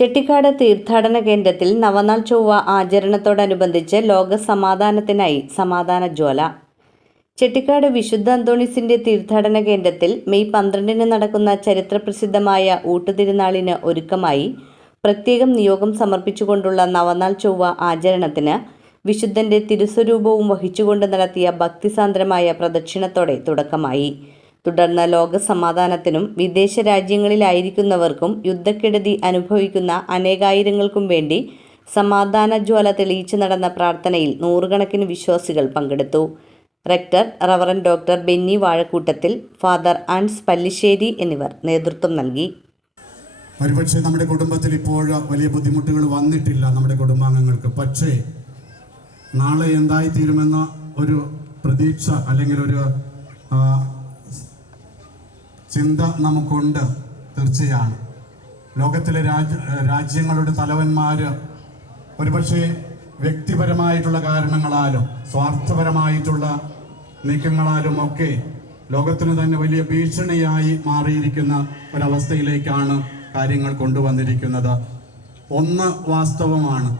ചെട്ടിക്കാട് തീർത്ഥാടന കേന്ദ്രത്തിൽ നവനാൾ ചൊവ്വ ആചരണത്തോടനുബന്ധിച്ച് ലോക സമാധാനത്തിനായി സമാധാന ജ്വാല. ചെട്ടിക്കാട് വിശുദ്ധ അന്തോണീസിന്റെ തീർത്ഥാടന കേന്ദ്രത്തിൽ മെയ് 12-ന് നടക്കുന്ന ചരിത്രപ്രസിദ്ധമായ ഊട്ടുതിരുനാളിന് ഒരുക്കമായി പ്രത്യേകം നിയോഗം സമർപ്പിച്ചുകൊണ്ടുള്ള നവനാൾ ചൊവ്വ ആചരണത്തിന് വിശുദ്ധന്റെ തിരുസ്വരൂപവും വഹിച്ചുകൊണ്ട് നടത്തിയ ഭക്തിസാന്ദ്രമായ പ്രദക്ഷിണത്തോടെ തുടക്കമായി. തുടർന്ന് ലോക സമാധാനത്തിനും വിദേശ രാജ്യങ്ങളിലായിരിക്കുന്നവർക്കും യുദ്ധക്കെടുതി അനുഭവിക്കുന്ന അനേകായിരങ്ങൾക്കും വേണ്ടി സമാധാന ജ്വാല തെളിയിച്ച് നടന്ന പ്രാർത്ഥനയിൽ നൂറുകണക്കിന് വിശ്വാസികൾ പങ്കെടുത്തു. Rector reverend doctor Benny Vazhakkoottathil, father Ans Pallissery എന്നിവർ നേതൃത്വം നൽകി. ഒരുപക്ഷെ നമ്മുടെ കുടുംബത്തിൽ ഇപ്പോൾ വലിയ ബുദ്ധിമുട്ടുകൾ വന്നിട്ടില്ല നമ്മുടെ കുടുംബാംഗങ്ങൾക്ക്. പക്ഷേ നാളെ എന്തായിത്തീരുമെന്ന ഒരു പ്രതീക്ഷ അല്ലെങ്കിൽ ഒരു ചിന്ത നമുക്കുണ്ട്. തീർച്ചയാണ് ലോകത്തിലെ രാജ്യങ്ങളുടെ തലവന്മാർ ഒരുപക്ഷെ വ്യക്തിപരമായിട്ടുള്ള കാരണങ്ങളാലും സ്വാർത്ഥപരമായിട്ടുള്ള നീക്കങ്ങളാലും ഒക്കെ ലോകത്തിന് തന്നെ വലിയ ഭീഷണിയായി മാറിയിരിക്കുന്ന ഒരവസ്ഥയിലേക്കാണ് കാര്യങ്ങൾ കൊണ്ടുവന്നിരിക്കുന്നത്. ഒന്ന് വാസ്തവമാണ്,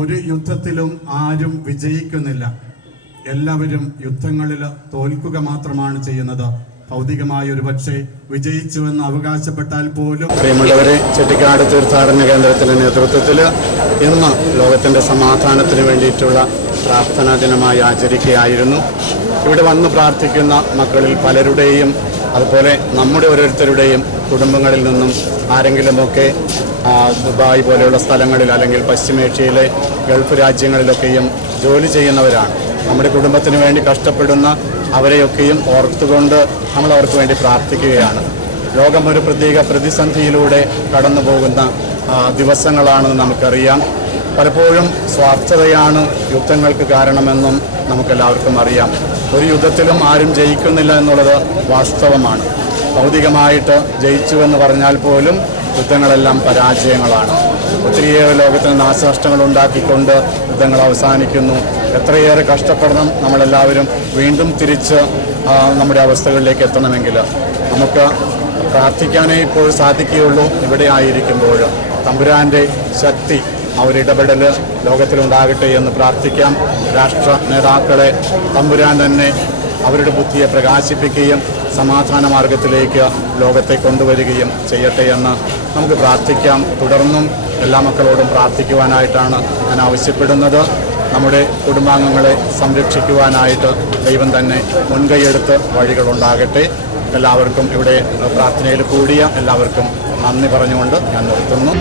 ഒരു യുദ്ധത്തിലും ആരും വിജയിക്കുന്നില്ല. എല്ലാവരും യുദ്ധങ്ങളിൽ തോൽക്കുക മാത്രമാണ് ചെയ്യുന്നത്. ഭൗതികമായ ഒരു പക്ഷേ വിജയിച്ചുവെന്ന് അവകാശപ്പെട്ടാൽ പോലും. പ്രിയമുള്ളവരെ, ചെട്ടിക്കാട് തീർത്ഥാടന കേന്ദ്രത്തിൻ്റെ നേതൃത്വത്തിൽ ഇന്ന് ലോകത്തിൻ്റെ സമാധാനത്തിന് വേണ്ടിയിട്ടുള്ള പ്രാർത്ഥനാ ദിനമായി ആചരിക്കുകയായിരുന്നു. ഇവിടെ വന്ന് പ്രാർത്ഥിക്കുന്ന മക്കളിൽ പലരുടെയും അതുപോലെ നമ്മുടെ ഓരോരുത്തരുടെയും കുടുംബങ്ങളിൽ നിന്നും ആരെങ്കിലുമൊക്കെ ദുബായ് പോലെയുള്ള സ്ഥലങ്ങളിൽ അല്ലെങ്കിൽ പശ്ചിമേഷ്യയിലെ ഗൾഫ് രാജ്യങ്ങളിലൊക്കെയും ജോലി ചെയ്യുന്നവരാണ്. നമ്മുടെ കുടുംബത്തിന് വേണ്ടി കഷ്ടപ്പെടുന്ന അവരെയൊക്കെയും ഓർത്തുകൊണ്ട് നമ്മൾ അവർക്ക് വേണ്ടി പ്രാർത്ഥിക്കുകയാണ്. ലോകം ഒരു പ്രത്യേക പ്രതിസന്ധിയിലൂടെ കടന്നു പോകുന്ന ദിവസങ്ങളാണെന്ന് നമുക്കറിയാം. പലപ്പോഴും സ്വാർത്ഥതയാണ് യുദ്ധങ്ങൾക്ക് കാരണമെന്നും നമുക്കെല്ലാവർക്കും അറിയാം. ഒരു യുദ്ധത്തിലും ആരും ജയിക്കുന്നില്ല എന്നുള്ളത് വാസ്തവമാണ്. ഭൗതികമായിട്ട് ജയിച്ചുവെന്ന് പറഞ്ഞാൽ പോലും യുദ്ധങ്ങളെല്ലാം പരാജയങ്ങളാണ്. ഒത്തിരിയേറെ ലോകത്തിന് നാശനഷ്ടങ്ങൾ ഉണ്ടാക്കിക്കൊണ്ട് യുദ്ധങ്ങൾ അവസാനിക്കുന്നു. എത്രയേറെ കഷ്ടപ്പെടണം നമ്മളെല്ലാവരും വീണ്ടും തിരിച്ച് നമ്മുടെ അവസ്ഥകളിലേക്ക് എത്തണമെങ്കിൽ. നമുക്ക് പ്രാർത്ഥിക്കാനേ ഇപ്പോൾ സാധിക്കുകയുള്ളൂ. ഇവിടെ ആയിരിക്കുമ്പോൾ തമ്പുരാൻ്റെ ശക്തി, അവരിടപെടൽ ലോകത്തിലുണ്ടാകട്ടെ എന്ന് പ്രാർത്ഥിക്കാം. രാഷ്ട്ര നേതാക്കളെ തമ്പുരാൻ തന്നെ അവരുടെ ബുദ്ധിയെ പ്രകാശിപ്പിക്കുകയും സമാധാന മാർഗത്തിലേക്ക് ലോകത്തെ കൊണ്ടുവരികയും ചെയ്യട്ടെ എന്ന് നമുക്ക് പ്രാർത്ഥിക്കാം. തുടർന്നും എല്ലാ മക്കളോടും പ്രാർത്ഥിക്കുവാനായിട്ടാണ് ഞാൻ ആവശ്യപ്പെടുന്നത്. നമ്മുടെ കുടുംബാംഗങ്ങളെ സംരക്ഷിക്കുവാനായിട്ട് ദൈവം തന്നെ മുൻകൈയെടുത്ത് വഴികളുണ്ടാകട്ടെ. എല്ലാവർക്കും ഇവിടെ പ്രാർത്ഥനയിൽ കൂടിയ എല്ലാവർക്കും നന്ദി പറഞ്ഞുകൊണ്ട് ഞാൻ നിർത്തുന്നു.